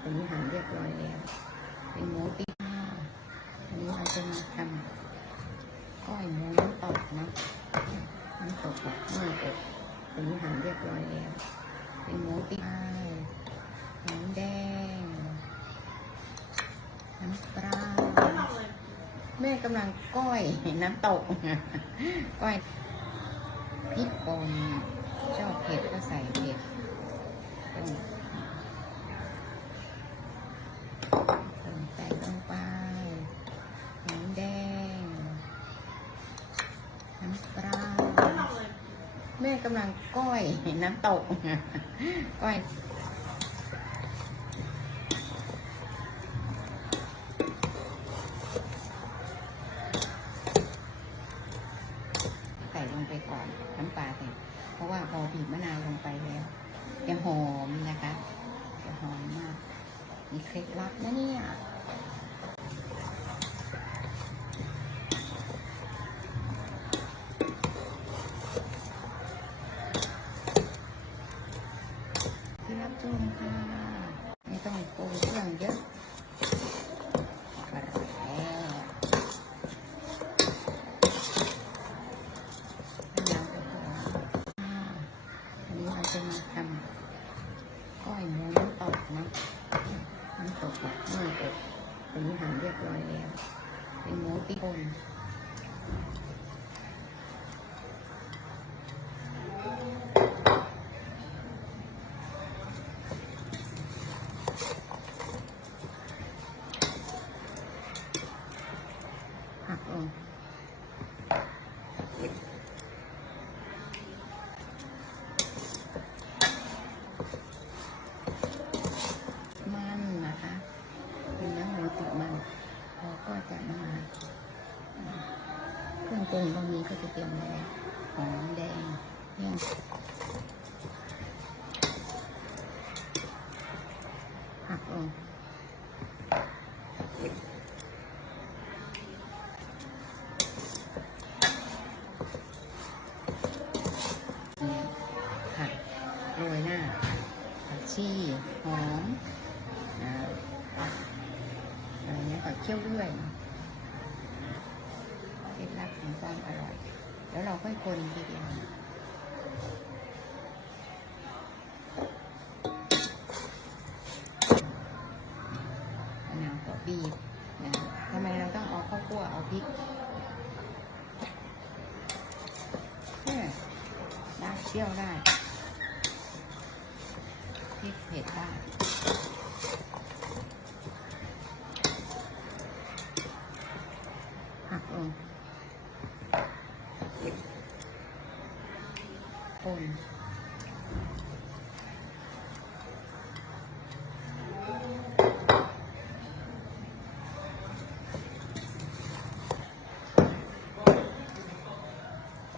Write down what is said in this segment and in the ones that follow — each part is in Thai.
เป็นหั่นเรียบร้อยแล้ว เป็นหมูปิ้งอันนี้เราจะมาทำก้อยหมูน้ำตกนะน้ำตกแบบเมื่ออบเป็นหั่นเรียบร้อยแล้ว เป็นหมูปิ้งหอมแดง น้ำปลาแม่กำลังก้อยน้ำตกก้อยพริกป่นชอบเผ็ดก็ใส่เผ็ดต้มเติมใส่ลงไปหอมแดง น้ำปลาแม่ กำลังก้อยน้ำตกก้อยใส่ลงไปก่อนน้ำปลาใส่เพราะว่าพอบีบมะนาวลงไปแล้วจะหอมนะคะจะหอมมาก มีเคล็ดลับนะเนี่ย ที่ รับชมค่ะไม่ต้องปรุงเครื่องเยอะอร่อยแล้วอันนี้เราจะมาทำก้อยหมูน้ำตกนะน้ำตกแบบเมื่ออบเป็นหั่นเรียบร้อยแล้ว เป็นหมูปิ้งป่นหักลง มันนะคะเป็นเนื้อหมูติดมันเราก็จะมาเครื่องปรุงตรงนี้ก็จะเตรียมไว้แล้วหอมแดงเนี่ย หักลงผักโรยหน้าผักชีหอมอะไรเนี้ยก็เคี่ยวเรื่อยเคล็ดลับของความอร่อย แล้วเราค่อยคนทีเดียว คั่วเอาพริกเนี่ยได้เชี่ยวได้พริกเผ็ดได้หักลงคน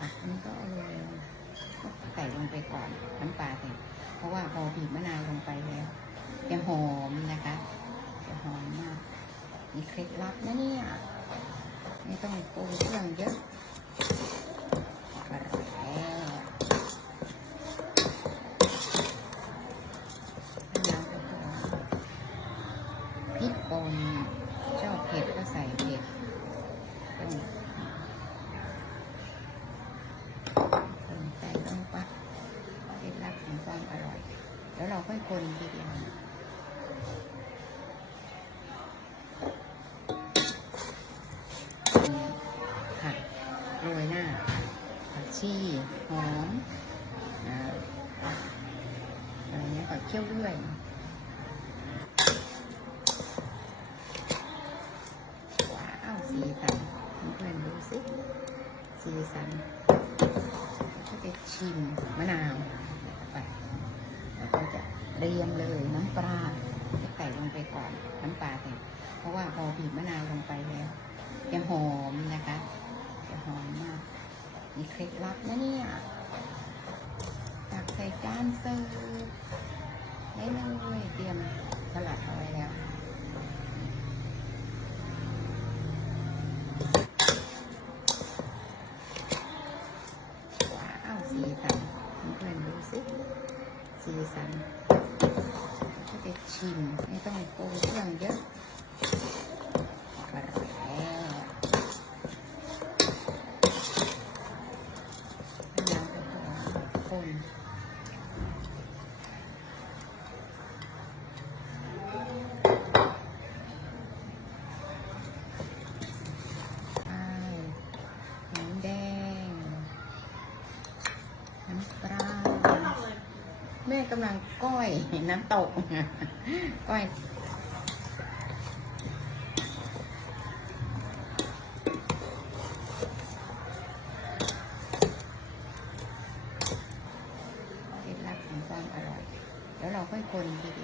อะอันนี้ก็เอาเลยใส่ลงไปก่อนน้ำปลาใส่เพราะว่าพอบีบมะนาวลงไปแล้วจะหอมนะคะจะหอมมากมีเคล็ดลับนะเนี่ยไม่ต้องปรุงเครื่องเยอะอร่พริกป่นชอบเผ็ดก็ใส่เผ็ดต้มเติมใส่ลงไป เคล็ดลับของความอร่อย แล้วเรา คนทีเดียวผักโรยหน้าผักชีหอมอะไรเนี้ยก็เคี่ยวเรื่อยว้าวสีสันเพื่อนดูสิสีสันก็จะชิมมะนาว เรียมเลยน้ำปลาใส่ลงไปก่อนน้ำปลาใส่เพราะว่าพอบีบมะนาวลงไปแล้วจะหอมนะคะจะหอมมากมีเคล็ดลับนะเนี่ยตักใส่จานเสิร์ฟได้เลยเตรียมสลัดเอาไว้แล้ว ว้าวสีสันเพื่อนๆดูสิสีสันก็ จะชิมไม่ต้องปรุงเครื่องเยอะอร่อยแล้วน้ำก็พอคนใช่หอมแดง น้ำปลา แม่ กำลังก้อยน้ำตก ก้อยเคล็ดลับของความอร่อย แล้วเราค่อยคนดียว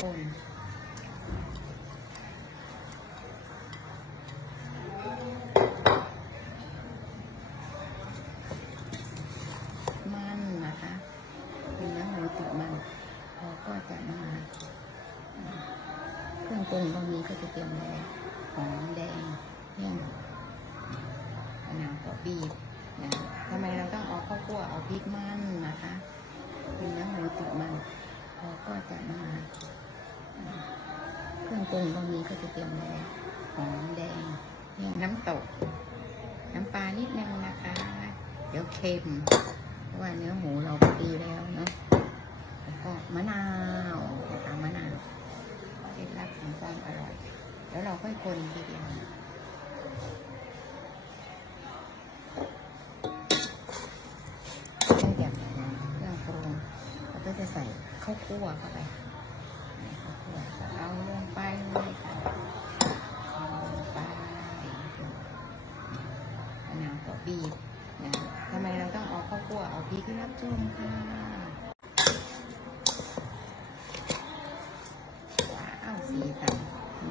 คน มันนะคะ เป็นเนื้อหมูติดมันเราก็จะมาเครื่องปรุงตรงนี้ก็จะเตรียมไว้แล้วหอมแดงเหี่ยงมะนาวกับบีบนะทำไมเราต้องเอาข้าวคั่วเอา พริกมันนะคะ เป็นเนื้อหมูติดมันเราก็จะมาเครื่องปรุงตรงนี้ก็จะเตรียมแล้วหอมแดงเหี่ยงน้ำตก น้ำปลานิดนึงนะคะ เดี๋ยวเค็มเพราะว่าเนื้อหมูเราดีแล้วเนาะแล้วก็มะนาวนะคะมะนาวเคล็ดลับของความอร่อย แล้วเราค่อยคนทีเดียว คั่วเข้าไปข้าวคั่วเอาลงไปเลยค่ะเอาลงไปมะนาวก็บีบนะทำไมเราต้องเอาข้าวคั่วเอาพริกรับชมค่ะว้าวสีสัน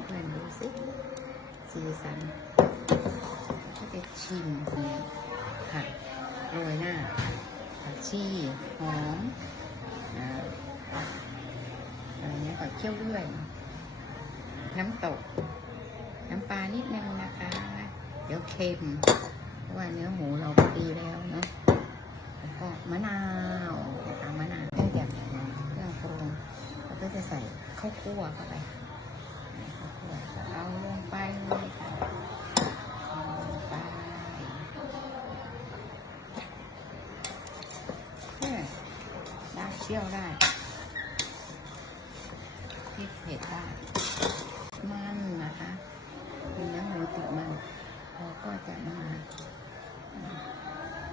เพื่อนดูสิสีสันก็จะชิมเนี่ยผักโรยหน้าผักชีหอมอ่า อะไรเนี้ยก็เคี่ยวด้วยน้ำตก น้ำปลานิดนึงนะคะ เดี๋ยวเค็ม เพราะว่าเนื้อหมูเราดีแล้วเนาะแล้วก็มะนาวนะคะมะนาวเนื่องจากเครื่องปรุงเราก็จะใส่ข้าวคั่วเข้าไปข้าวคั่วเอาลงไปเลยค่ะเอาลงไปเนี่ยได้เชี่ยวได้ ผ็ดได้มันนะคะเป็นเนื้อหมูติดมันเราก็จะมา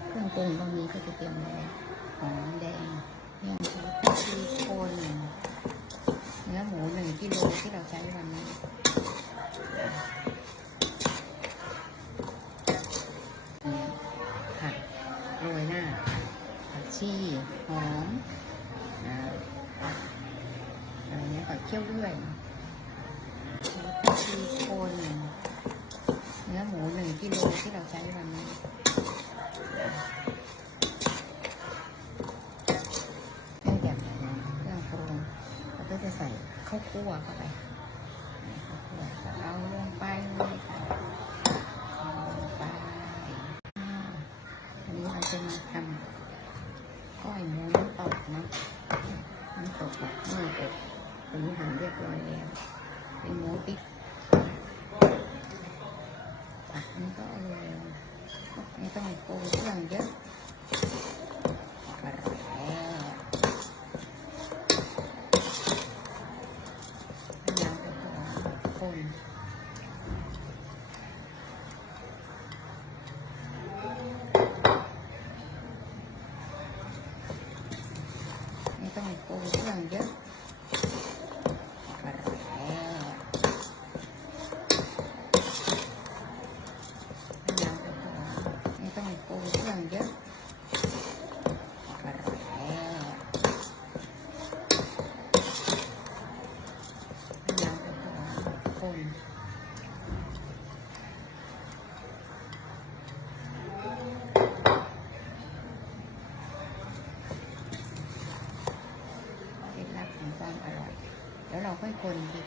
เครื่องปรุงตรงนี้ก็จะเตรียมไว้แล้วหอมแดงเนื้อหมูที่คนเนื้อหมูหนึ่งกิโลที่เราใช้วันนี้เนี่ยผักโรยหน้า ผักชีหอมอ่าอะไรเนี้ยก็เคี่ยวด้วยผักชีโคนเนื้อหมูหนึ่งกิโลที่เราใช้วันนี้ เนื่องจากเครื่องปรุงเราก็จะใส่ข้าว คั่วเข้าไปข้าวคั่วก็เอาลงไปเลยค่ะเอาลงไปอันนี้เราจะมาทำก้อยหมูน้ำตกนะน้ำตกแบบเมื่ออบเป็นหั่นเรียบร้อยแล้วเป็นหมูปิ๊กอะอันนี้ก็เอาเลยไม่ต้องปรุงเครื่องเยอะอร่อยแล้ว น้ำก็ พอคนไม่ต้องปรุงเครื่องเยอะอร่อยแล้วน้ำก็พอไม่ต้องปรุงเครื่องเยอะอร่อยแล้วน้ำก็พอคน เคล็ดลับของความอร่อย แ